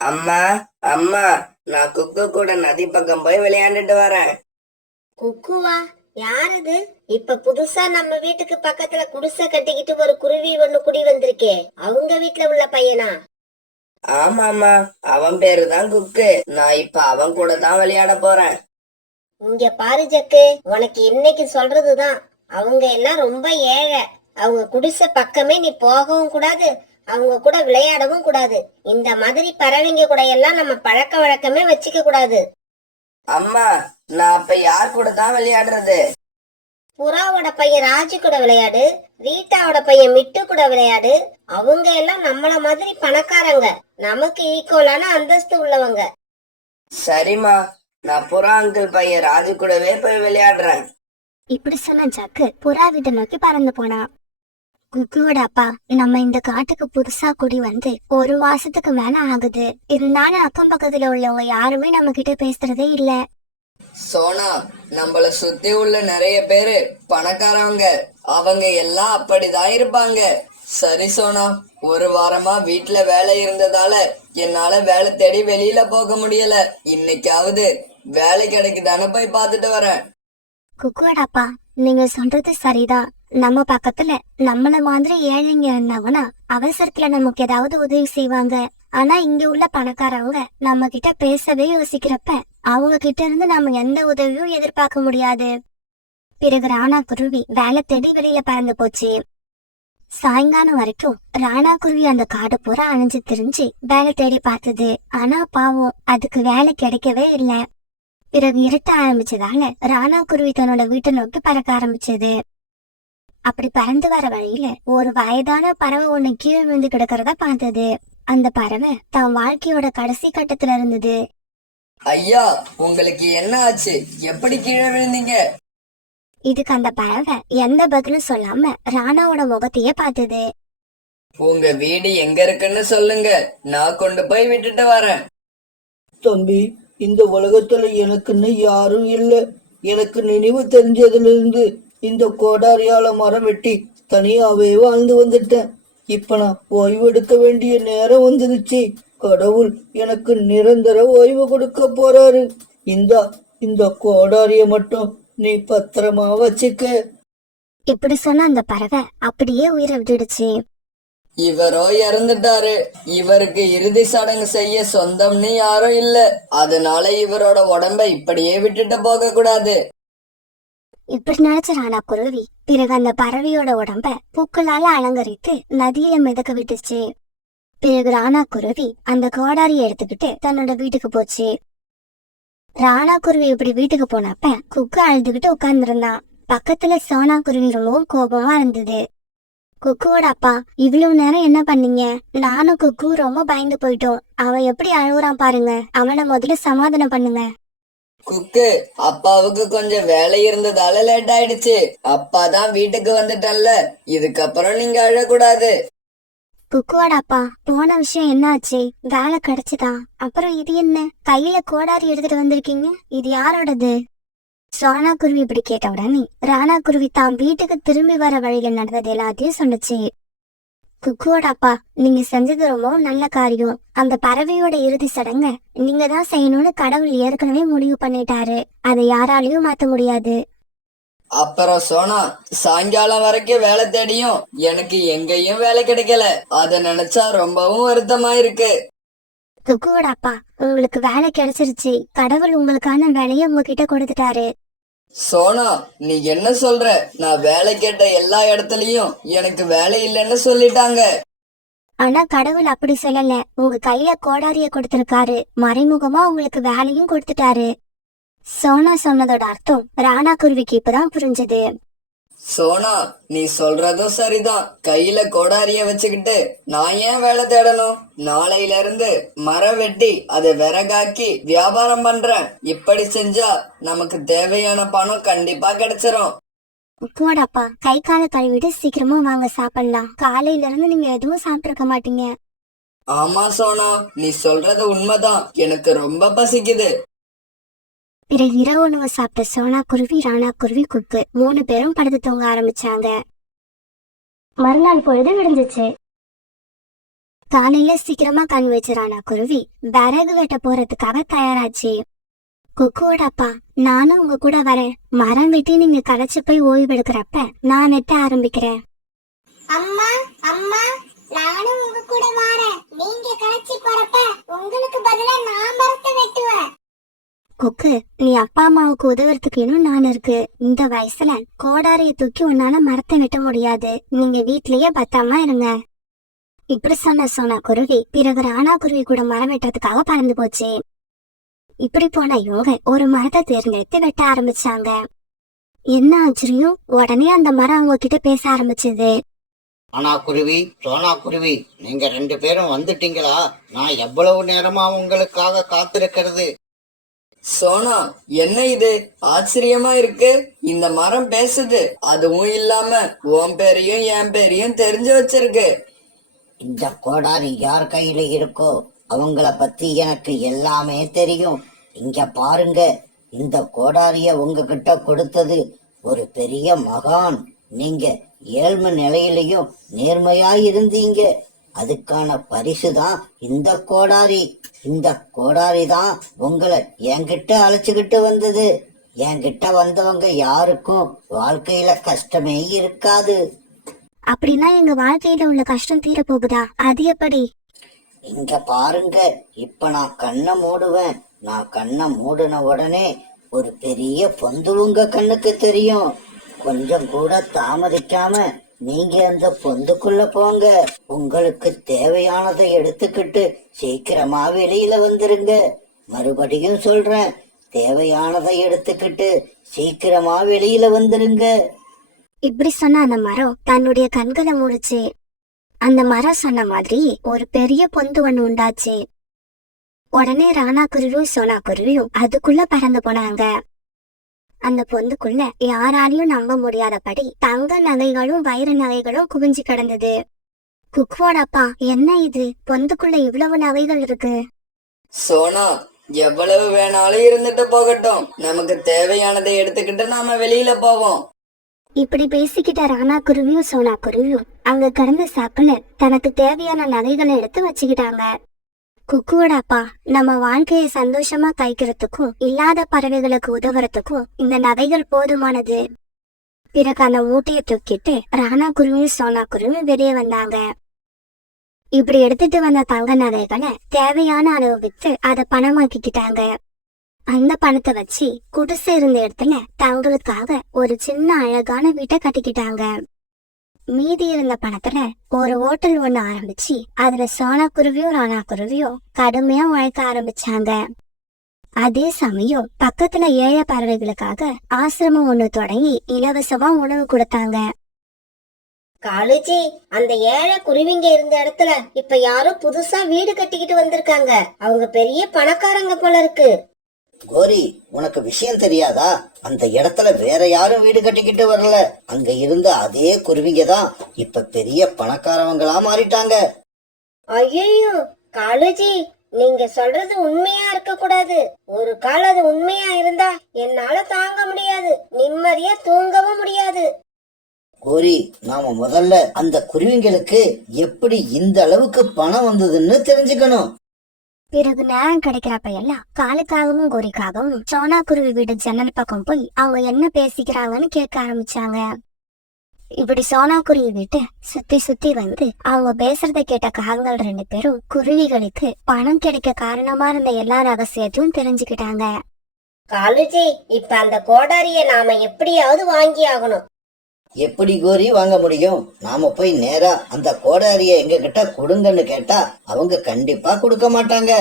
அம்மா, அம்மா, நான் குக்கு கூட நதி பக்கம் போய் விளையாண்டுட்டு வரேன். குக்குவா? யாரது? இப்ப புதுசா நம்ம வீட்டுக்கு பக்கத்துல குடிசை கட்டிக்கிட்டு ஒரு குருவி ஒண்ணு குடி வந்திருக்கே, அவங்க வீட்ல உள்ள பையனா? ஆமாம்மா, அவன் பேரு தான் குக்கு. நான் இப்ப அவன் கூட தான் விளையாட போறேன். இங்க பாரு ஜக்கு, உனக்கு இன்னைக்கு சொல்றதுதான். அவங்க எல்லாம் ரொம்ப ஏழை. அவங்க குடிசை பக்கமே நீ போகவும் கூடாது, அவங்க கூட விளையாடவும் கூடாது. இந்த மாதிரி பறவைங்க கூட எல்லாம் நம்ம பழக்க வழக்கமே வச்சுக்க கூடாது. அம்மா, நான் அப்ப யார் கூட தான் விளையாடுறது? புறாவோட பையன் ராஜு கூட விளையாடு, ரீட்டாவோட பையன் மிட்டு கூட விளையாடு. அவங்க எல்லாம் நம்மள மாதிரி பணக்காரங்க, நமக்கு ஈக்குவலான அந்தஸ்து உள்ளவங்க. சரிம்மா, நான் புறா அங்கிள் பையன் ராஜு கூடவே போய் விளையாடுறேன். இப்படி சொன்ன ஜக்கு புறா வீட்டை நோக்கி பறந்து போனா. குக்குவோட அப்பா, நம்ம இந்த காட்டுக்கு புதுசா குடி வந்து 1 மாசத்துக்கு மேல ஆகுது. இருந்தாலும் அக்கம் பக்கத்துல உள்ளவங்க யாருமே நம்ம கிட்ட பேசுறதே இல்ல. சோனா, நம்மள சுத்தி உள்ள நிறைய பேரு பணக்காரவங்க. அவங்க எல்லாம் அப்படிதான் இருப்பாங்க. சரி சோனா, 1 வாரமா வீட்டுல வேலை இருந்ததால என்னால வேலை தேடி வெளியில போக முடியல. இன்னைக்காவது வேலை கிடைக்குதான்னு போய் பார்த்துட்டு வரேன். குக்குவோட அப்பா, நீங்க சொல்றது சரிதான். நம்ம பக்கத்துல நம்மள மாதிரி ஏழைங்க இருந்தாங்கன்னா அவசரத்துல நமக்கு ஏதாவது உதவி செய்வாங்க. ஆனா இங்க உள்ள பணக்காரவங்க நம்ம கிட்ட பேசவே யோசிக்கிறப்ப அவங்க கிட்ட இருந்து நம்ம எந்த உதவியும் எதிர்பார்க்க முடியாது. பிறகு ராணா குருவி வேலை தேடி வெளியில பறந்து போச்சு. சாயங்காலம் வரைக்கும் ராணா குருவி அந்த காடு பூரா அணைஞ்சு திரிஞ்சு வேலை தேடி பார்த்தது. ஆனா பாவம், அதுக்கு வேலை கிடைக்கவே இல்ல. பிறகு இருட்ட ஆரம்பிச்சதால ராணா குருவி தன்னோட வீட்டை நோக்கி பறக்க ஆரம்பிச்சது. அப்படி பறந்து வர வழியில ஒரு வயதான பறவை ஒண்ணு கீழே விழுந்து கிடக்கிறத பார்த்தது. அந்த பறவை தான் வாழ்க்கையோட கடைசி கட்டத்துல இருந்தது. ஐயா, உங்களுக்கு என்ன ஆச்சு? எப்படி கீழே விழுந்தீங்க? இதுக்கு அந்த பறவை எந்த பதிலும் சொல்லாம ராணாவோட முகத்தையே பார்த்தது. உங்க வீடு எங்க இருக்குன்னு சொல்லுங்க, நான் கொண்டு போய் விட்டுட்டு வரேன். தம்பி, இந்த உலகத்துல எனக்குன்னு யாரும் இல்ல. எனக்கு நினைவு தெரிஞ்சதுல இருந்து இந்த கோடாரியால மரம் வெட்டி தனியாவே வாழ்ந்து வந்துட்டேன். இப்ப நான் ஓய்வு எடுக்க வேண்டிய நேரம் வந்துருச்சு. கடவுள் எனக்கு நிரந்தர ஓய்வு கொடுக்க போறாரு. இந்த கோடாரிய மட்டும் நீ பத்திரமா வச்சுக்க. இப்படி சொன்ன அந்த பறவை அப்படியே உயிரை விட்டுடுச்சு. இவரோ இறந்துட்டாரு. இவருக்கு இறுதி சடங்கு செய்ய சொந்தம்னு யாரும் இல்ல. அதனால இவரோட உடம்ப இப்படியே விட்டுட்டு போக கூடாது. இப்படி நினைச்ச ராணா குருவி பிறகு அந்த பறவையோட உடம்ப பூக்களால அலங்கரித்து நதியில மிதக்க விட்டுச்சு. பிறகு ராணா குருவி அந்த கோடாரியை எடுத்துக்கிட்டு தன்னோட வீட்டுக்கு போச்சு. ராணா குருவி இப்படி வீட்டுக்கு போனப்ப குக்கு அழுதுகிட்டு உட்கார்ந்துருந்தான். பக்கத்துல சோனா குருவி ரொம்பவும் கோபமா இருந்தது. குக்குவோட அப்பா, இவ்வளவு நேரம் என்ன பண்ணீங்க? நானும் குக்கு ரொம்ப பயந்து போயிட்டோம். அவன் எப்படி அழுகுறான் பாருங்க, அவனை முதல்ல சமாதானம் பண்ணுங்க. குக்கு, அப்பாவுக்கு கொஞ்சம் வேலை இருந்ததால லேட் ஆயிடுச்சு. அப்பா தான் வீட்டுக்கு வந்துட்டன்ல, இதுக்கப்புறம் நீங்க அழக்கூடாது. குக்குவோட அப்பா, போன விஷயம் என்ன ஆச்சு? வேலை கிடைச்சுதா? அப்புறம் இது என்ன கையில கோடாரி எடுத்துட்டு வந்திருக்கீங்க? இது யாரோடது? சோனா குருவி இப்படி கேட்ட உடனே ராணா குருவி தான் வீட்டுக்கு திரும்பி வர வழியில நடந்தது எல்லாத்தையும் சொன்னுச்சு. குக்குவோட அப்பா, நீங்க செஞ்சது ரொம்ப நல்ல காரியம். அந்த பறவையோட இறுதி சடங்க நீங்க தான் செய்யணும்னு கடவுள் ஏற்கனவே முடிவு பண்ணிட்டாரு. அதை யாராலையும் மாத்த முடியாது. அப்புறம் சோனா, சாயங்காலம் வரைக்கும் வேலை தேடியும் எனக்கு எங்கேயும் வேலை கிடைக்கல. அத நினைச்சா ரொம்பவும் வருத்தமா இருக்கு. குக்குவோட அப்பா, உங்களுக்கு வேலை கிடைச்சிருச்சு. கடவுள் உங்களுக்கான வேலையை உங்ககிட்ட கொடுத்துட்டாரு. சோனா, நீ என்ன சொல்ற? நான் வேலை கேட்ட எல்லா இடத்துலயும் எனக்கு வேலை இல்லைன்னு சொல்லிட்டாங்க. ஆனா கடவுள் அப்படி சொல்லல. உங்க கையில கோடாரிய கொடுத்திருக்காரு. மறைமுகமா உங்களுக்கு வேலையும் கொடுத்துட்டாரு. சோனா சொன்னதோட அர்த்தம் ராணா குருவிக்கு இப்பதான் புரிஞ்சது. சோனா, நீ சொல்றதும் சரிதான். கையில கோடாரிய வச்சுக்கிட்டு நான் ஏன் வேலை தேடணும்? நாளையில இருந்து மரம் வெட்டி அதை விறகாக்கி வியாபாரம் பண்றேன். இப்படி செஞ்சா நமக்கு தேவையான பணம் கண்டிப்பா கிடைச்சிரும். உப்புவோட அப்பா, கை கால கழுவிட்டு சீக்கிரமா வாங்க சாப்பிடலாம். காலையில இருந்து நீங்க எதுவும் சாப்பிட்டிருக்க மாட்டீங்க. ஆமா சோனா, நீ சொல்றது உண்மைதான். எனக்கு ரொம்ப பசிக்குது. பிறகு இரவு உணவு சாப்பிட்ட சோனா குருவி, ராணா குருவி, குக்கு 3 பேரும் படுத்து தூங்க ஆரம்பிச்சாங்க. மறுநாள் பொழுது விடிஞ்சிச்சு. காலையில சீக்கிரமா கண் வச்சிரானா குருவி விறகு வெட்ட போறதுக்காக தயாராச்சு. குக்குவோட அப்பா, நானும் உங்க கூட வரேன். மரம் வெட்டி நீங்க களைச்சு போய் ஓய்வு எடுக்கிறப்ப நான் வெட்ட ஆரம்பிக்கிறேன். அம்மா அம்மா, நானும் உங்க கூட வரேன். நீங்க களைச்சி போறப்ப உங்களுக்கு பதிலா நான் மரத்தை வெட்டுவேன். குக்கு, நீ அப்பா அம்மாவுக்கு உதவுறதுக்கு இன்னும் நான் இருக்கு. இந்த வயசுல கோடாரிய தூக்கி உன்னால மரத்தை வெட்ட முடியாது. நீங்க வீட்லயே பத்திரமா இருங்க. இப்படி சொன்ன குருவி பிறகு ராணா குருவி கூட மரம் வெட்டுறதுக்காக பறந்து போச்சு. இப்படி போன இவங்க ஒரு மரத்தை தேர்ந்தெடுத்து வெட்ட ஆரம்பிச்சாங்க. என்ன ஆச்சரியம், உடனே அந்த மரம் அவங்க கிட்ட பேச ஆரம்பிச்சது. ஆனா குருவி, சோனா குருவி, நீங்க 2 பேரும் வந்துட்டீங்களா? நான் எவ்வளவு நேரமா உங்களுக்காக காத்திருக்கிறது. சோனா, என்ன இது ஆச்சரியமா இருக்கு. இந்த மரம் பேசுது. அதுவும் இல்லாம உன் பேரையும் என் பேரையும் தெரிஞ்சு வச்சிருக்கு. இந்த கோடாரி யார் கையில இருக்கோ அவங்கள பத்தி எனக்கு எல்லாமே தெரியும். இங்க பாருங்க, இந்த கோடாரிய உங்ககிட்ட கொடுத்தது ஒரு பெரிய மகான். நீங்க ஏழ்மை நிலையிலையும் நேர்மையா இருந்தீங்க. அதுக்கான பரிசு தான் இந்த கோடாரி. இந்த கோடாரி தான் உங்களை என்கிட்ட அழைச்சுக்கிட்டு வந்தது. என்கிட்ட வந்தவங்க யாருக்கும் வாழ்க்கையில கஷ்டமே இருக்காது. அப்படின்னா எங்க வாழ்க்கையில உள்ள கஷ்டம் தீர போகுதா? அது எப்படி? இங்க பாருங்க, இப்ப நான் கண்ணை மூடுவேன். நான் கண்ணை மூடின உடனே ஒரு பெரிய பொந்து உங்க கண்ணுக்கு தெரியும். கொஞ்சம் கூட தாமதிக்காம நீங்க அந்த பொந்துக்குள்ள போங்க. உங்களுக்கு தேவையானதை எடுத்துக்கிட்டு சீக்கிரமா வெளியில வந்துருங்க. மறுபடியும் சொல்றேன், தேவையானதை எடுத்துக்கிட்டு சீக்கிரமா வெளியில வந்துருங்க. இப்படி சொன்ன அந்த மரம் தன்னுடைய கண்களை மூடுச்சு. அந்த மரம் சொன்ன மாதிரி ஒரு பெரிய பொந்து ஒண்ணு உண்டாச்சு. உடனே ராணா குருவியும் சோனா குருவியும் அதுக்குள்ள பறந்து போனாங்க. அந்த பொந்துக்குள்ள யாராலையும் நம்ப முடியாதபடி தங்க நகைகளும் வைர நகைகளும் குவிஞ்சு கிடந்தது. குக்குவோட அப்பா, என்ன இது, பொந்துக்குள்ள இவ்வளவு நகைகள் இருக்கு? சோனா, எவ்வளவு வேணாலும் இருந்துட்டு போகட்டும். நமக்கு தேவையானதை எடுத்துக்கிட்டு நாம வெளியில போவோம். இப்படி பேசிக்கிட்ட ராணா குருவியும் சோனா குருவியும் அங்க கிடந்த சாக்குல தனக்கு தேவையான நகைகளை எடுத்து வச்சுக்கிட்டாங்க. குக்குவோட அப்பா, நம்ம வாழ்க்கையை சந்தோஷமா கைக்கிறதுக்கும் இல்லாத பறவைகளுக்கு உதவுறதுக்கும் இந்த நகைகள் போதுமானது. பிறகு அந்த மூட்டையை தூக்கிட்டு ராணா குருவியும் சோனா குருவியும் வெளியே வந்தாங்க. இப்படி எடுத்துட்டு வந்த தங்க நகைகளை தேவையான அளவு வித்து அதை பணமாக்கிக்கிட்டாங்க. அந்த பணத்தை வச்சு குடிசை இருந்த இடத்துல தங்களுக்காக ஒரு சின்ன அழகான வீட்டை கட்டிக்கிட்டாங்க. மீதி இருந்த பணத்துல ஒரு ஹோட்டல் ஒண்ணு ஆரம்பிச்சு அதுல சோனா குருவியும் ராணா குருவியும் கடுமையா உழைக்க ஆரம்பிச்சாங்க. அதே சமயம் பக்கத்துல ஏழை பறவைகளுக்காக ஆசிரமம் ஒண்ணு தொடங்கி இலவசமா உணவு கொடுத்தாங்க. காலுஜி, அந்த ஏழை குருவிங்க இருந்த இடத்துல இப்ப யாரோ புதுசா வீடு கட்டிக்கிட்டு வந்திருக்காங்க. அவங்க பெரிய பணக்காரங்க போல இருக்கு. கோரி, உனக்கு விஷயம் தெரியாதா? அந்த இடத்துல வேற யாரும் வீடு கட்டிக்கிட்டு வரல. அங்க இருந்த அதே குருவிங்க தான் இப்ப பெரிய பணக்காரவங்களா மாறிட்டாங்க. ஐயோ காலுஜி, நீங்க சொல்றது உண்மையா இருக்க கூடாது. ஒரு கால் அது உண்மையா இருந்தா என்னால தாங்க முடியாது, நிம்மதியா தூங்கவும் முடியாது. கோரி, நாம முதல்ல அந்த குருவிங்களுக்கு எப்படி இந்த அளவுக்கு பணம் வந்ததுன்னு தெரிஞ்சுக்கணும். பிறகு நேரம் கிடைக்கிறப்ப எல்லாம் காலுக்காகவும் கோரிக்காகவும் சோனா குருவி வீடு ஜன்னல் பக்கம் போய் அவங்க என்ன பேசிக்கிறாங்கன்னு கேட்க ஆரம்பிச்சாங்க. இப்படி சோனா குருவி வீட்டை சுத்தி சுத்தி வந்து அவங்க பேசுறத கேட்ட காகங்கள் 2 பேரும் குருவிகளுக்கு பணம் கிடைக்க காரணமா இருந்த எல்லா ரகசியத்தையும் தெரிஞ்சுக்கிட்டாங்க. காலுஜி, இப்ப அந்த கோடாரிய நாம எப்படியாவது வாங்கி ஆகணும். எப்படி கோரி வாங்க முடியும்? நாம போய் நேரா அந்த கோடாரிய எங்க கிட்ட கொடுங்கன்னு கேட்டா அவங்க கண்டிப்பா கொடுக்க மாட்டாங்க.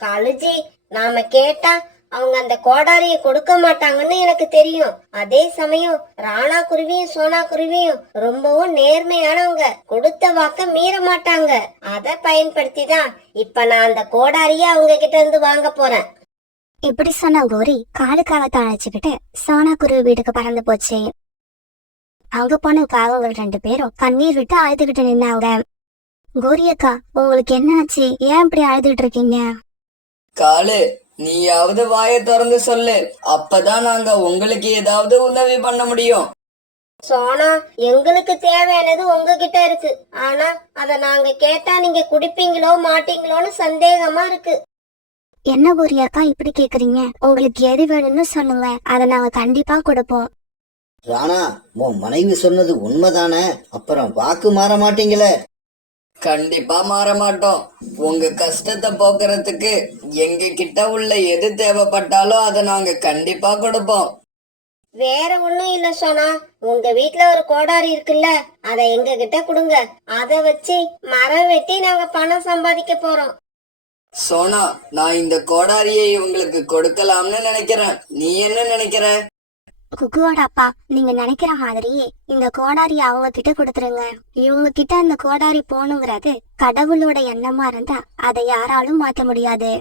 காலுஜி, நாம கேட்டா அவங்க அந்த கோடாரிய கொடுக்க மாட்டாங்கன்னு எனக்கு தெரியும். அதே சமயம் ராணா குருவியும் சோனா குருவியும் ரொம்பவும் நேர்மையானவங்க, கொடுத்த வாக்க மீற மாட்டாங்க. அத பயன்படுத்தி தான் இப்ப நான் அந்த கோடாரிய அவங்க கிட்ட இருந்து வாங்க போறேன். இப்படி சொன்ன கோரி காலுக்காகத்தை அழைச்சுக்கிட்டு சோனா குருவி வீட்டுக்கு பறந்து போச்சு. அங்க போன காகங்கள் 2 பேரும் கண்ணீர் விட்டு அழுதுகிட்டு நின்னாங்க. கோரி அக்கா, உங்களுக்கு என்ன ஆச்சு? ஏன் இப்படி அழுதுட்டு இருக்கீங்க? காலு, நீயாவது வாயை திறந்து சொல்லு. அப்பதான் நாங்க உங்களுக்கு ஏதாவது உதவி பண்ண முடியும். சோனா, எங்களுக்கு தேவையானது உங்ககிட்ட இருக்கு. ஆனா அத நாங்க கேட்டா நீங்க குடிப்பீங்களோ மாட்டீங்களோன்னு சந்தேகமா இருக்கு. என்ன கோரி அக்கா இப்படி கேக்குறீங்க? உங்களுக்கு எது வேணும்னு சொல்லுங்க, அதை நாங்க கண்டிப்பா கொடுப்போம். ராணா, உன் மனைவி சொன்னது உண்மைதானே? அப்புறம் வாக்கு மாற மாட்டீங்களே? கண்டிப்பா மாற மாட்டோம். உங்க கஷ்டத்தை போக்குறதுக்கு எங்க கிட்ட உள்ள எது தேவைப்பட்டாலும் அதை நாங்க கண்டிப்பா கொடுப்போம். வேற ஒண்ணும் இல்ல சோனா, உங்க வீட்ல ஒரு கோடாரி இருக்குல்ல, அத எங்க கிட்ட கொடுங்க. அத வச்சு மரம் வெட்டி நாங்க பணம் சம்பாதிக்க போறோம். சோனா, நான் இந்த கோடாரியை உங்களுக்கு கொடுக்கலாம்னு நினைக்கிறேன். நீ என்ன நினைக்கிற? குக்குவோட அப்பா, நீங்க நினைக்கிற மாதிரி இந்த கோடாரி அவங்க கிட்ட கொடுத்துருங்க. இவங்க கிட்ட அந்த கோடாரி போகணுங்கிறது கடவுளோட எண்ணமா இருந்தா அதை யாராலும் மாத்த முடியாது.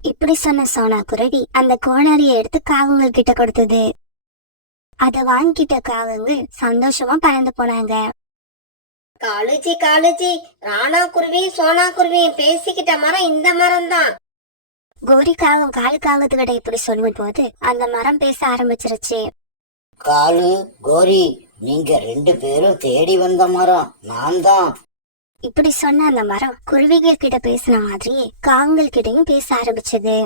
இப்படி சொன்ன சோனா குருவி அந்த கோடாரியை எடுத்து காகங்கள் கிட்ட கொடுத்தது. அத வாங்கிட்ட காகங்கள் சந்தோஷமா பறந்து போனாங்க. காலுஜி காலுஜி, ராணா குருவியும் சோனா குருவியும் பேசிக்கிட்ட மரம் இந்த மரம் தான். கோரி காகம் காலு காகத்துக்கிட்ட இப்படி சொல்லும் போது அந்த மரம் பேச ஆரம்பிச்சிருச்சு. காலு, கோரி, நீங்க 2 பேரும் தேடி வந்த மரம் நான் தான். இப்படி சொன்ன அந்த மரம் குருவிகள் கிட்ட பேசின மாதிரியே காகங்கள் கிட்டயும் பேச ஆரம்பிச்சது.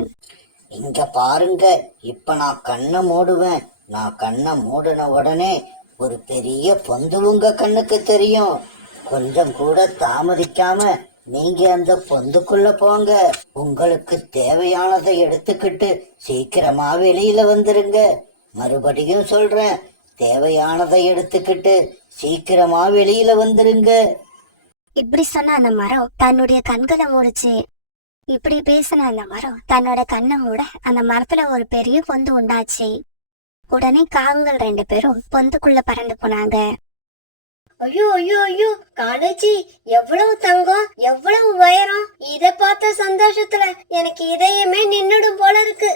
இங்க பாருங்க, இப்ப நான் கண்ணை மூடுவேன். நான் கண்ணை மூடின உடனே ஒரு பெரிய பொந்து உங்க கண்ணுக்கு தெரியும். கொஞ்சம் கூட தாமதிக்காம நீங்க அந்த பொந்துக்குள்ள போங்க. உங்களுக்கு தேவையானதை எடுத்துக்கிட்டு சீக்கிரமா வெளியில வந்துருங்க. மறுபடியும் சொல்றேன், தேவையானதை எடுத்துக்கிட்டு சீக்கிரமா வெளியில வந்துருங்க. இப்படி சொன்ன அந்த மரம் தன்னுடைய கண்களை மூடுச்சு. இப்படி பேசின அந்த மரம் தன்னோட கண்ணை மூட அந்த மரத்துல ஒரு பெரிய பொந்து உண்டாச்சு. உடனே காகங்கள் 2 பேரும் பொந்துக்குள்ள பறந்து போனாங்க. ஐயோ ஐயோ ஐயோ, காலுஜி, எவ்வளவு தங்கம், எவ்வளவு உயரம்! இத பார்த்த சந்தோஷத்துல எனக்கு இதயமே நின்னுடும் போல இருக்கு.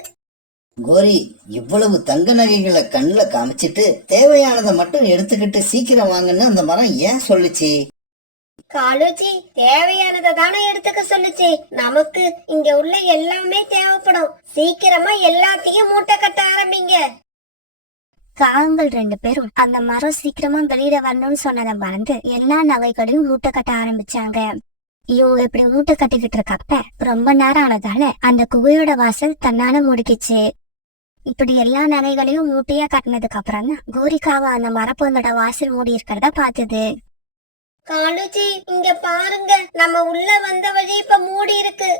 கோரி, இவ்வளவு தங்க நகைகளை கண்ணுல காமிச்சிட்டு தேவையானதை மட்டும் எடுத்துக்கிட்டு சீக்கிரம் வாங்கன்னு அந்த மரம் ஏன் சொல்லுச்சு? காலுஜி, தேவையானதை தானே எடுத்துக்க சொல்லுச்சு. நமக்கு இங்க உள்ள எல்லாமே தேவைப்படும். சீக்கிரமா எல்லாத்தையும் மூட்டை கட்ட ஆரம்பிங்க. காகங்கள் 2 பேரும் அந்த மரம் சீக்கிரமா வெளியில வரணும்னு சொன்னதை மறந்து எல்லா நகைகளையும் மூட்டை கட்ட ஆரம்பிச்சாங்க. இவங்க இப்படி மூட்டை கட்டிக்கிட்டு இருக்கப்ப ரொம்ப நேரம் ஆனதால அந்த குகையோட வாசல் தன்னால முடிக்கிச்சு. இப்படி எல்லா நகைகளையும் மூட்டையா கட்டினதுக்கு அப்புறம் தான் கோரிக்காவ அந்த மரப்பொந்தோட வாசல் மூடி இருக்கிறத பார்த்தது. காலுஜி, இங்க பாருங்க, நம்ம உள்ள வந்த வழி இப்ப மூடி இருக்கு.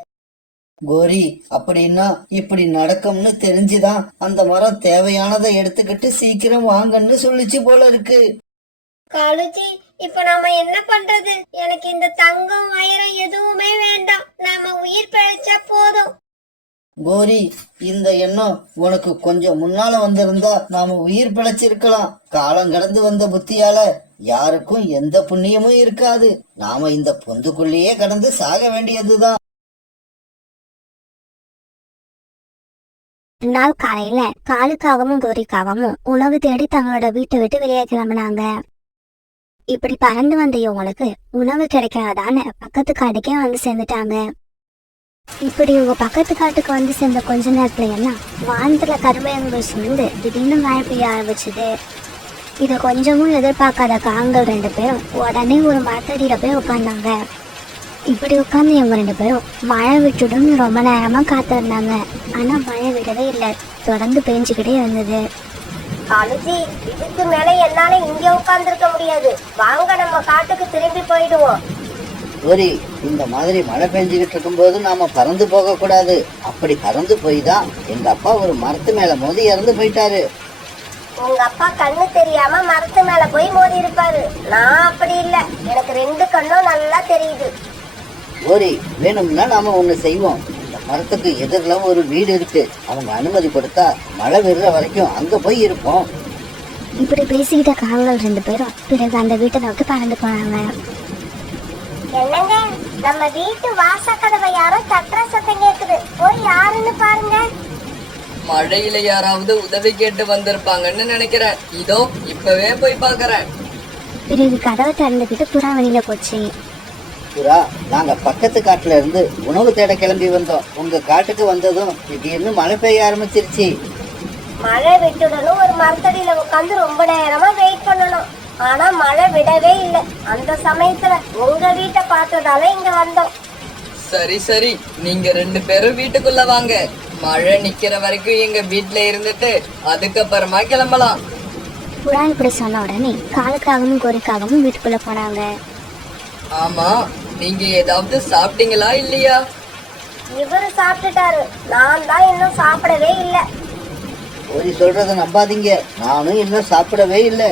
கோரி, அப்படின்னா இப்படி நடக்கும்னு தெரிஞ்சுதான் அந்த மரம் தேவையானதை எடுத்துக்கிட்டு சீக்கிரம் வாங்கன்னு சொல்லிச்சு போல இருக்கு. காலுஜி, இப்ப நாம என்ன பண்றது? எனக்கு இந்த தங்கம் வைரம் எதுவுமே வேண்டாம். நாம உயிர் பிழைச்சா போதும். கோரி, இந்த எண்ணம் உனக்கு கொஞ்சம் முன்னால வந்திருந்தா நாம உயிர் பிழைச்சிருக்கலாம். காலம் கடந்து வந்த புத்தியால யாருக்கும் எந்த புண்ணியமும் இருக்காது. நாம இந்த பொந்துக்குள்ளேயே கடந்து சாக வேண்டியதுதான். நாள் காலையில காலுக்காகவும் கோரிக்காகவும் உணவு தேடி தங்களோட வீட்டை விட்டு வெளியே கிளம்பினாங்க. இப்படி பறந்து வந்த இவங்களுக்கு உணவு கிடைக்காதான்னு பக்கத்து காட்டுக்கே வந்து சேர்ந்துட்டாங்க. இப்படி இவங்க பக்கத்து காட்டுக்கு வந்து சேர்ந்த கொஞ்ச நேரத்துல எல்லாம் வானத்துல கருமையங்கள் சூழ்ந்து திடீர்னு மழை பெய்ய ஆரம்பிச்சுது. இதை கொஞ்சமும் எதிர்பார்க்காத காகங்கள் 2 பேரும் உடனே ஒரு மரத்தடியில போய் உட்கார்ந்தாங்க. இப்படி உட்கார்ந்து இவங்க 2 பேரும் மழை விட்டுடும் ரொம்ப நேரமா காத்திருந்தாங்க. ஆனா மழை விடவே இல்லை, தொடர்ந்து பெஞ்சுக்கிட்டே இருந்தது. காலுஜி, இதுக்கு மேல என்னால இங்க உட்கார்ந்து இருக்க முடியாது. வாங்க நம்ம காட்டுக்கு திரும்பி போயிடுவோம். கோரி, இந்த மாதிரி மழை பெஞ்சுக்கிட்டு இருக்கும்போது நாம பறந்து போக கூடாது. அப்படி பறந்து போய் தான் எங்க அப்பா ஒரு மரத்து மேல மோதி இறந்து போயிட்டாரு. உங்க அப்பா கண்ணு தெரியாம மரத்து மேல போய் மோதி இருப்பாரு. நான் அப்படி இல்ல, எனக்கு 2 கண்ணும் நல்லா தெரியுது. கோரி, வேணும்னா நாம ஒண்ணு செய்வோம். இந்த மரத்துக்கு எதிரில ஒரு வீடு இருக்கு. அவங்க அனுமதி கொடுத்தா மழை விடுற வரைக்கும் அங்க போய் இருப்போம். இப்படி பேசிக்கிட்ட காகங்கள் 2 பேரும் பிறகு அந்த வீட்டை நோக்கி பறந்து போனாங்க. என்னங்க, நம்ம வீட்டு வாசக்கதவை யாரோ தட்டுற சத்தம் கேக்குது. போய் யாருன்னு பாருங்க. மழையில யாராவது உதவி கேட்டு வந்திருப்பாங்கன்னு நினைக்கிறேன். இதோ இப்பவே போய் பாக்குறேன். பிறகு கதவை திறந்துக்கிட்டு புறா வெளியில போச்சு. புறா, நாங்க பக்கத்து காட்டுல இருந்து உணவு தேட கிளம்பி வந்தோம். உங்க காட்டுக்கு வந்ததும் திடீர்னு மழை பெய்ய ஆரம்பிச்சிருச்சு. மழை விட்டுடணும் ஒரு மரத்தடியில உட்காந்து ரொம்ப நேரமா வெயிட் பண்ணணும். ஆனா மழை விடவே இல்லை. அந்த சமயத்துல உங்க வீட்டை பார்த்ததால இங்க வந்தோம். சரி சரி, நீங்க 2 பேரும் வீட்டுக்குள்ள வாங்க. மழை நிக்கிற வரைக்கும் எங்க வீட்ல இருந்துட்டு அதுக்கப்புறமா கிளம்பலாம். புறா இப்படி சொன்ன உடனே காலுக்காகவும் கோரிக்காகவும் வீட்டுக்குள்ள போனாங்க. ஆமா, நீங்க ஏதாவது சாப்பிட்டீங்களா இல்லையா? இவரு சாப்பிட்டுட்டாரு, நான் தான் இன்னும் சாப்பிடவே இல்லை. கோரி சொல்றத நம்பாதீங்க, நானும் இன்னும் சாப்பிடவே இல்லை.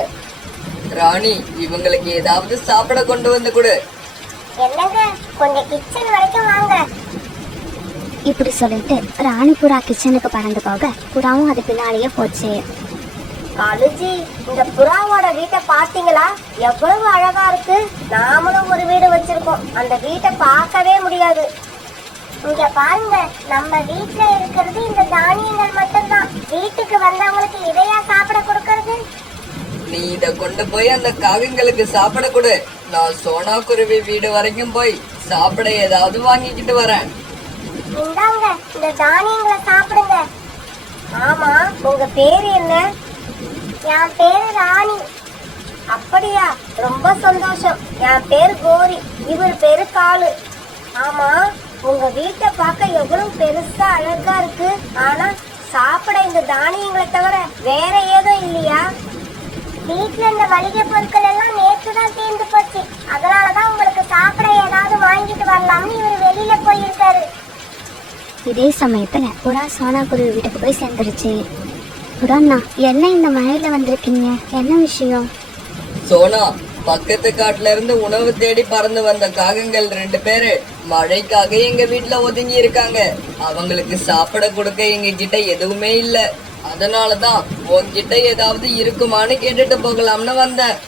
ராணி, இவங்களுக்கு ஏதாவது சாப்பிட கொண்டு வந்து கொடு. என்னங்க, கொஞ்சம் கிச்சன் வரைக்கும் வாங்க. இப்படி சொல்லிட்டு ராணி புறா கிச்சனுக்கு பறந்து போக புறாவும் அது பின்னாலேயே போச்சு. காலுஜி, இந்த புறாவோட வீட்டை பாத்தீங்களா? எவ்வளவு அழகா இருக்கு. நாமளும் ஒரு வீடு வச்சிருக்கோம், அந்த வீட்டை பார்க்கவே முடியாது. இங்க பாருங்க, நம்ம வீட்ல இருக்கிறது இந்த தானியங்கள் மட்டும்தான். வீட்டுக்கு வந்தவங்களுக்கு இதையா சாப்பிட கொடுக்கறது? நீ இத கொண்டு போய் அந்த காகங்களுக்கு சாப்பிட கொடு. நான் சோனா குருவி வீடு வரைக்கும் போய் சாப்பிட ஏதாவது வாங்கிக்கிட்டு வரேன். இந்தாங்க, இந்த தானியங்களை சாப்பிடுங்க. ஆமா, உங்க பேரு என்ன? என் பேரு ராணி. அப்படியா, ரொம்ப சந்தோஷம். என் பேரு கோரி, இவர் பேரு காலு. ஆமா, உங்க வீட்டை பார்க்க எவ்வளவு பெருசா அழகா இருக்கு. ஆனா சாப்பிட இந்த தானியங்களை தவிர வேற ஏதோ இல்லையா? வீட்ல இந்த மளிகை பொருட்கள் எல்லாம் நேற்று தான் தீர்ந்து போச்சு. அதனாலதான் உங்களுக்கு சாப்பிட ஏதாவது வாங்கிட்டு வரலாம்னு இவர் வெளியில போயிருக்காரு. இதே சமயத்துல புறா சோனா குருவி வீட்டுக்கு போய் சேர்ந்துருச்சு. புறாண்ணா, என்ன இந்த மழையில வந்திருக்கீங்க? என்ன விஷயம்? சோனா, பக்கத்து காட்டுல இருந்து உணவு தேடி பறந்து வந்த காகங்கள் 2 பேரு மழைக்காக எங்க வீட்டுல ஒதுங்கி இருக்காங்க. அவங்களுக்கு சாப்பிட கொடுக்க எங்க கிட்ட எதுவுமே இல்ல. அதனாலதான் உன்கிட்ட ஏதாவது இருக்குமான்னு கேட்டுட்டு போகலாம்னு வந்தேன்.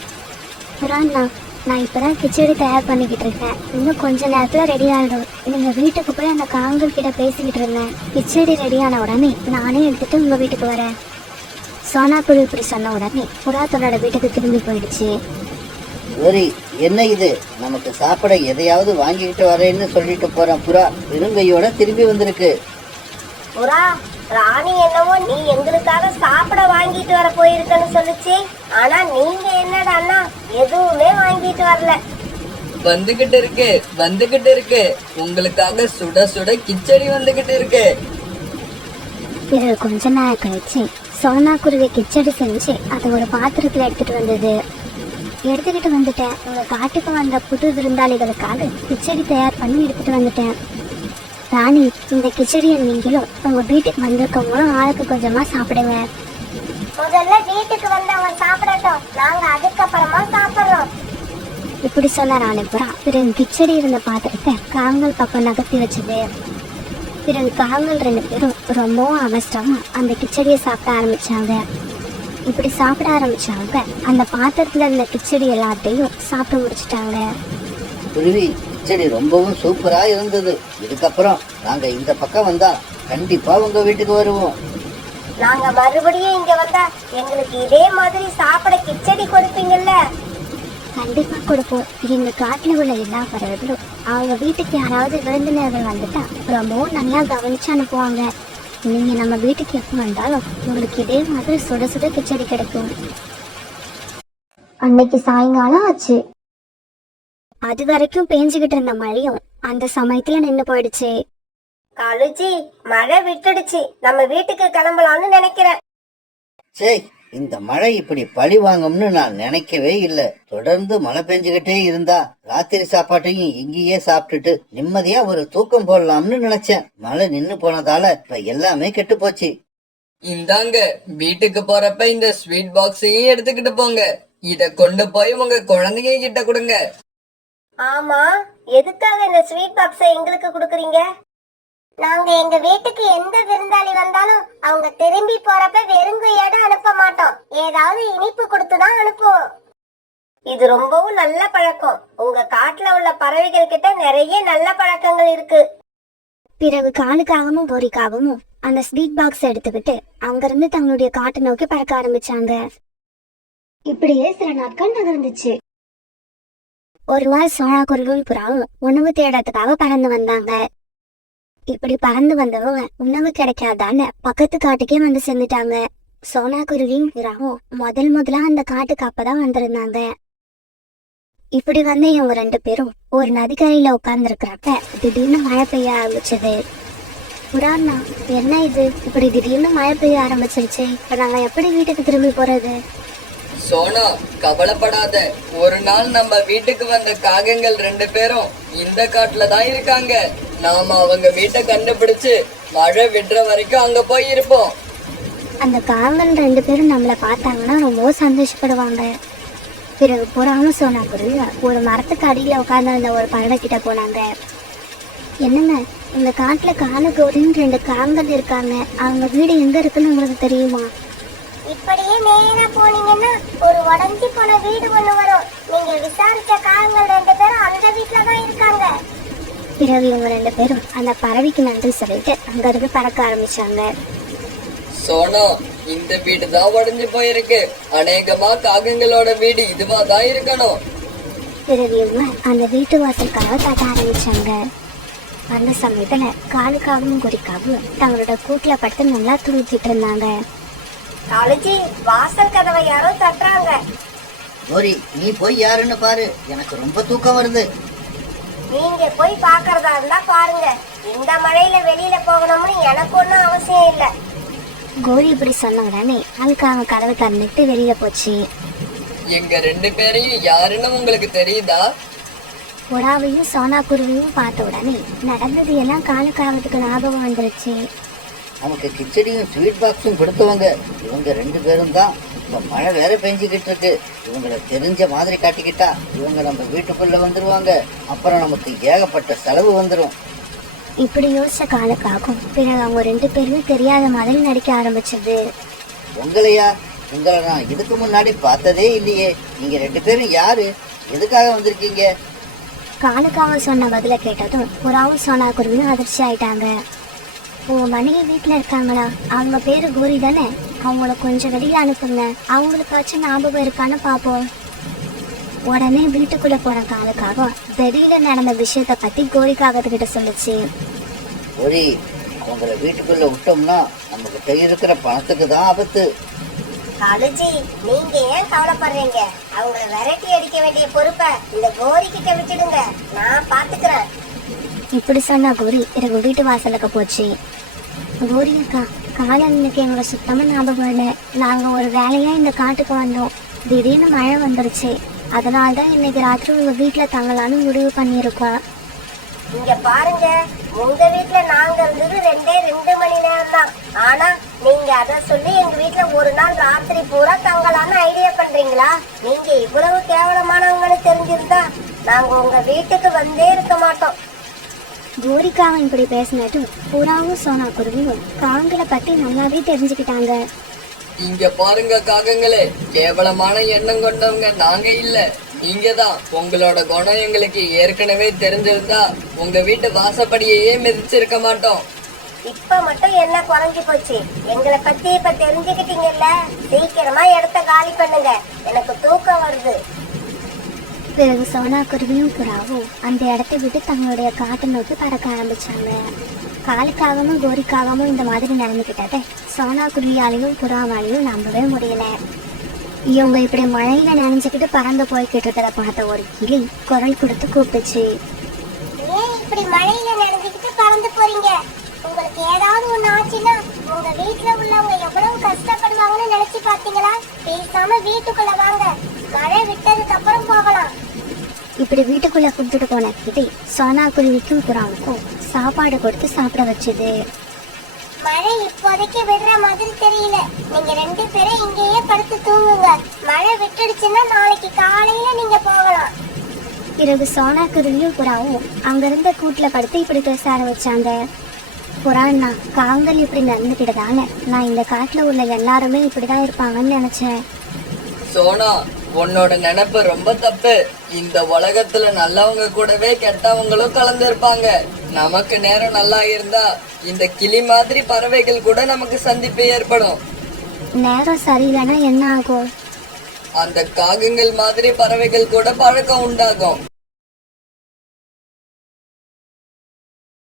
புறாண்ணா, நான் இப்பதான் கிச்சடி தயார் பண்ணிக்கிட்டு இருக்கேன். இன்னும் கொஞ்ச நேரத்துல ரெடி ஆயிடும். நீங்க வீட்டுக்கு போய் அந்த காகங்கள் கிட்ட பேசிக்கிட்டு இருந்தேன். கிச்சடி ரெடியான உடனே நானே எடுத்துட்டு உங்க வீட்டுக்கு வரேன். சோனா குருவி இப்படி சொன்ன உடனே புறா தன்னோட வீட்டுக்கு திரும்பி போயிடுச்சு. கோரி, என்ன இது? நமக்கு சாப்பிட எதையாவது வாங்கிக்கிட்டு வரேன்னு சொல்லிட்டு போறான் புறா, வெறுங்கையோட திரும்பி வந்திருக்கு. புறா, ராணி என்னவோ நீ எங்களுக்காக சாப்பிட வாங்கிட்டு வர போயிருக்கன்னு சொல்லுச்சு. ஆனா நீங்க என்னடான்னா எதுவுமே வாங்கிட்டு வரல. வந்துகிட்டு இருக்கு. உங்களுக்காக சுட சுட கிச்சடி வந்துகிட்டு இருக்கு. பிறகு கொஞ்ச நேரம் கழிச்சு சோனா குருவி கிச்சடி செஞ்சு அதை ஒரு பாத்திரத்துல எடுத்துக்கிட்டு வந்துட்டேன். உங்க காட்டுக்கு வந்த புது விருந்தாளிகளுக்காக கிச்சடி தயார் பண்ணி எடுத்துட்டு வந்துட்டேன். ராணி, இந்த கிச்சடியை நீங்களும் உங்க வீட்டுக்கு வந்திருக்கவங்களும் ஆளுக்கு கொஞ்சமா சாப்பிடுங்க. முதல்ல வீட்டுக்கு வந்தவங்க சாப்பிடட்டும், நாங்க அதுக்கப்புறமா சாப்பிடுறோம். இப்படி சொன்ன ராணி புறா பிறகு கிச்சடி இருந்த பாத்திரத்தை காகங்கள் பக்கம் நகர்த்தி வச்சது. பிறகு காகங்கள் 2 பேரும் ரொம்பவும் அவசரமா அந்த கிச்சடியை சாப்பிட ஆரம்பிச்சாங்க. இப்படி சாப்பிட ஆரம்பிச்சாங்க அந்த பாத்திரத்துல இருந்த கிச்சடி எல்லாத்தையும் சாப்பிட்டு முடிச்சிட்டாங்க. குருவி, கிச்சடி ரொம்பவும் சூப்பரா இருந்தது. இதுக்கப்புறம் நாங்க இந்த பக்கம் வந்தா கண்டிப்பா உங்க வீட்டுக்கு வருவோம். நாங்க மறுபடியும் இங்க வந்தா எங்களுக்கு இதே மாதிரி சாப்பிட கிச்சடி கொடுப்பீங்கல்ல? கண்டிப்பா கொடுப்போம். எங்க காட்டுல உள்ள எல்லா பறவைகளும் அவங்க வீட்டுக்கு யாராவது விருந்தினர்கள் வந்துட்டா ரொம்பவும் நல்லா கவனிச்சு அனுப்புவாங்க. நீங்க நம்ம வீட்டுக்கு எப்ப வந்தாலும் உங்களுக்கு இதே மாதிரி சுட சுட கிச்சடி கிடைக்கும். அன்னைக்கு சாயங்காலம் ஆச்சு. அது வரைக்கும் பேஞ்சுகிட்டு இருந்த மழையும் அந்த சமயத்துல நின்னு போயிடுச்சு. காலுஜி, மழை விட்டுடுச்சு. நம்ம வீட்டுக்கு கிளம்பலாம்னு நினைக்கிறேன். சே, இந்த மழை இப்படி பழி வாங்கும்னு நான் நினைக்கவே இல்லை. தொடர்ந்து மழை பெஞ்சுக்கிட்டே இருந்தா ராத்திரி சாப்பாட்டையும் இங்கேயே சாப்பிட்டுட்டு நிம்மதியா ஒரு தூக்கம் போடலாம்னு நினைச்சேன். மழை நின்னு போனதால இப்ப எல்லாமே கெட்டு போச்சு. இந்தாங்க, வீட்டுக்கு போறப்ப இந்த ஸ்வீட் பாக்ஸையும் எடுத்துக்கிட்டு போங்க. இத கொண்டு போய் உங்க குழந்தைங்க கிட்ட கொடுங்க. ஆமா, எதுக்காக இந்த ஸ்வீட் பாக்ஸை எங்களுக்கு கொடுக்குறீங்க? நாங்க எங்க வீட்டுக்கு எந்த விருந்தாளி வந்தாலும் அவங்க திரும்பி போறப்ப வெறுங்கையோட அனுப்ப மாட்டோம். ஏதாவது இனிப்பு கொடுத்துதான் அனுப்புவோம். இது ரொம்பவும் நல்ல பழக்கம். உங்க காட்டுல உள்ள பறவைகள் கிட்ட நிறைய நல்ல பழக்கங்கள் இருக்கு. பிறகு காலுக்காகவும் கோரிக்காகவும் அந்த ஸ்வீட் பாக்ஸ் எடுத்துக்கிட்டு அங்கிருந்து தங்களுடைய காட்டை நோக்கி பறக்க ஆரம்பிச்சாங்க. இப்படியே சில நாட்கள் நகர்ந்துச்சு. ஒரு நாள் சோனா குருவியும் புறாவும் உணவு தேடத்துக்காக பறந்து வந்தாங்க. இப்படி பறந்து வந்தவங்க உணவு கிடைக்காதான்னு பக்கத்து காட்டுக்கே வந்து சேர்ந்துட்டாங்க. சோனா குருவியும் புறாவும் முதலா அந்த காட்டுக்கு அப்பதான் வந்திருந்தாங்க. இப்படி வந்து இவங்க 2 பேரும் ஒரு நதிக்கரையில உட்கார்ந்து இருக்கிறப்ப திடீர்னு மழை பெய்ய ஆரம்பிச்சது. புறாண்ணா, என்ன இது இப்படி திடீர்னு மழை பெய்ய ஆரம்பிச்சிருச்சு, இப்ப நாங்க எப்படி வீட்டுக்கு திரும்பி போறது? சோனா, கவலைப்படாத. ஒரு நாள் நம்ம வீட்டுக்கு வந்த காகங்கள் 2 பேரும் இந்த காட்டுல தான் இருக்காங்க. நாம அவங்க வீட்டை கண்டுபிடிச்சு மழை விடுற வரைக்கும் அங்க போய் இருப்போம். அந்த காவல் 2 பேரும் நம்மளை பார்த்தாங்கன்னா ரொம்ப சந்தோஷப்படுவாங்க. பிறகு புறாவும் சோனா குருவி ஒரு மரத்துக்கு அடியில உட்கார்ந்து ஒரு பறவைக்கிட்ட போனாங்க. என்னங்க, இந்த காட்டுல காலகோரின்னு 2 காங்கள் இருக்காங்க, அவங்க வீடு எங்க இருக்குன்னு உங்களுக்கு தெரியுமா? இப்படியே நேரா போனீங்கன்னா ஒரு உடஞ்சி போன வீடு ஒண்ணு வரும். நீங்க விசாரிச்ச காகங்கள் 2 பேரும் அந்த வீட்டுல தான் இருக்காங்க. பிறகு இவங்க 2 பேரும் அந்த பறவைக்கு நன்றி சொல்லிட்டு அங்க இருந்து பறக்க ஆரம்பிச்சாங்க. சோனா, இந்த வீடு தான் உடைஞ்சு போயிருக்கு. அநேகமா காகங்களோட வீடு இதுவா தான் இருக்கணும். பிறகு இவங்க அந்த வீட்டு வாசல் கதவை தட்ட ஆரம்பிச்சாங்க. அந்த சமயத்துல காலுக்காகவும் குறிக்காகவும் தங்களோட கூட்டுல படுத்து நல்லா தூங்கிட்டு இருந்தாங்க. காலேஜி, வாசல் கதவை யாரோ தட்டுறாங்க. கோரி, நீ போய் யாருன்னு பாரு, எனக்கு ரொம்ப தூக்கம் வருது. நீங்க போய் பாக்குறதா இருந்தா பாருங்க. இந்த மழையில வெளியில போகணும்னு எனக்கு ஒண்ணும் அவசியம் இல்ல. கோரி இப்படி சொன்ன உடனே அதுக்காக கதவை திறந்துட்டு வெளியில போச்சு. எங்க 2 பேரையும் யாருன்னு உங்களுக்கு தெரியுதா? புறாவையும் சோனா குருவியும் பார்த்த உடனே நடந்தது எல்லாம் காலுக்காகத்துக்கு ஞாபகம் வந்துருச்சு. நமக்கு கிச்சடியும் ஸ்வீட் பாக்ஸும் கொடுத்தவங்க இவங்க 2 பேரும் தான். இப்ப மழை வேற பெஞ்சுக்கிட்டு இருக்கு. இவங்களை தெரிஞ்ச மாதிரி காட்டிக்கிட்டா இவங்க நம்ம வீட்டுக்குள்ள வந்துருவாங்க. அப்புறம் நமக்கு ஏகப்பட்ட செலவு வந்துடும். இப்படி யோசிச்ச காலுக்காகும் பிறகு அவங்க 2 பேருமே தெரியாத மாதிரி நடிக்க ஆரம்பிச்சது. உங்களையா? உங்களை நான் இதுக்கு முன்னாடி பார்த்ததே இல்லையே. நீங்க 2 பேரும் யாரு? எதுக்காக வந்திருக்கீங்க? காலுக்காக சொன்ன பதில கேட்டதும் புறாவும் சோனா குருவியும் அதிர்ச்சி ஆயிட்டாங்க. உங்க மனைவி வீட்டுல இருக்காங்களா? அவங்க பேரு கோரி தானே? அவங்கள கொஞ்சம் வெளியில அனுப்புங்க, அவங்களுக்காச்சும் ஞாபகம் இருக்கான்னு பாப்போம். உடனே வீட்டுக்குள்ள போன காலுக்காக வெளியில நடந்த விஷயத்த பத்தி கோரிக்காகத்துக்கிட்ட சொல்லுச்சு. கோரி, அவங்கள வீட்டுக்குள்ள விட்டோம்னா நம்ம கிட்ட இருக்கிற பணத்துக்கு தான் ஆபத்து. காலேஜி, நீங்க ஏன் கவலைப்படுறீங்க? அவங்கள விரட்டி அடிக்க வேண்டிய பொறுப்பை இந்த கோரி கிட்ட விட்டுடுங்க, நான் பாத்துக்கிறேன். இப்படி சொன்னா கோரி பிறகு வீட்டு வாசலுக்கு போச்சு. கோரி அக்கா, காலன்னைக்கு எங்களை சுத்தமா ஞாபகம் இல்லை. நாங்க ஒரு வேலையா இந்த காட்டுக்கு வந்தோம். திடீர்னு மழை வந்துருச்சு. அதனால்தான் இன்னைக்கு ராத்திரி உங்க வீட்டுல தங்கலான்னு முடிவு பண்ணியிருக்கோம். இங்க பாருங்க, உங்க வீட்டுல நாங்க இருந்தது 2 மணி நேரம் தான். ஆனா நீங்க அத சொல்லி எங்க வீட்டுல ஒரு நாள் ராத்திரி பூரா தங்கலான்னு ஐடியா பண்றீங்களா? நீங்க இவ்வளவு கேவலமானவங்கன்னு தெரிஞ்சிருந்தா நாங்க உங்க வீட்டுக்கு வந்தே இருக்க மாட்டோம். கோரிக்காக இப்படி பேசினட்டும் புறாவும் சோனா குருவியும் காங்களை பத்தி நல்லாவே தெரிஞ்சுக்கிட்டாங்க. இங்க பாருங்க காகங்களே, கேவலமான எண்ணம் கொண்டவங்க நாங்க இல்ல, நீங்க தான். உங்களோட குணம் எங்களுக்கு ஏற்கனவே தெரிஞ்சிருந்தா உங்க வீட்டு வாசப்படியையே மிதிச்சிருக்க மாட்டோம். இப்ப மட்டும் என்ன குறைஞ்சு போச்சு? எங்களை பத்தி இப்ப தெரிஞ்சுக்கிட்டீங்கல்ல, சீக்கிரமா இடத்த காலி பண்ணுங்க, எனக்கு தூக்கம் வருது. பிறகு சோனா குருவியும் புறாவும் அந்த இடத்தை விட்டு தங்களுடைய காட்டை நோக்கி பறக்க ஆரம்பிச்சாங்க. காலுக்காகவும் கோரிக்காகவும் இந்த மாதிரி நடந்துக்கிட்டதை சோனா குருவியாலையும் புறாவாலையும் நம்பவே முடியல. இவங்க இப்படி மழையில நனைஞ்சுக்கிட்டு பறந்து போய்கிட்டு இருக்கிறத பார்த்த ஒரு கிளி குரல் கொடுத்து கூப்பிட்டுச்சு. ஏன் இப்படி மழையில நனைஞ்சுக்கிட்டு பறந்து போறீங்க? உங்களுக்கு ஏதாவது ஒண்ணு ஆச்சுன்னா உங்க வீட்டுல உள்ளவங்க எவ்வளவு கஷ்டப்படுவாங்கன்னு நினைச்சு பாத்தீங்களா? பேசாம வீட்டுக்குள்ள வாங்க, மழை விட்டதுக்கு அப்புறம் போகலாம். இப்படி வீட்டுக்குள்ள கொடுத்துட்டு போன கிளி சோனா குருவிக்கும் புறாவுக்கும் சாப்பாடு கொடுத்து சாப்பிட வச்சுது. மழை இப்போதைக்கு விடுற மாதிரி தெரியல, நீங்க 2 பேரும் இங்கேயே படுத்து தூங்குங்க. மழை விட்டுடுச்சுன்னா நாளைக்கு காலையில நீங்க போகலாம். பிறகு சோனா குருவியும் புறாவும் அங்கிருந்த கூட்டுல படுத்து இப்படி பேச ஆரம்பிச்சாங்க. புறாண்ணா, காங்கள் இப்படி நடந்துக்கிட்டதால நான் இந்த காட்டுல உள்ள எல்லாருமே இப்படிதான் இருப்பாங்கன்னு நினைச்சேன். சோனா, உன்னோட நினைப்பு ரொம்ப தப்பு. இந்த உலகத்துல நல்லவங்க கூடவே கெட்டவங்களும் கலந்து இருப்பாங்க. நமக்கு நேரம் நல்லா இருந்தா இந்த கிளி மாதிரி பறவைகள் கூட நமக்கு சந்திப்பு ஏற்படும். நேரம் சரியில்லைன்னா என்ன ஆகும்? அந்த காகங்கள் மாதிரி பறவைகள் கூட பழக்கம் உண்டாகும்.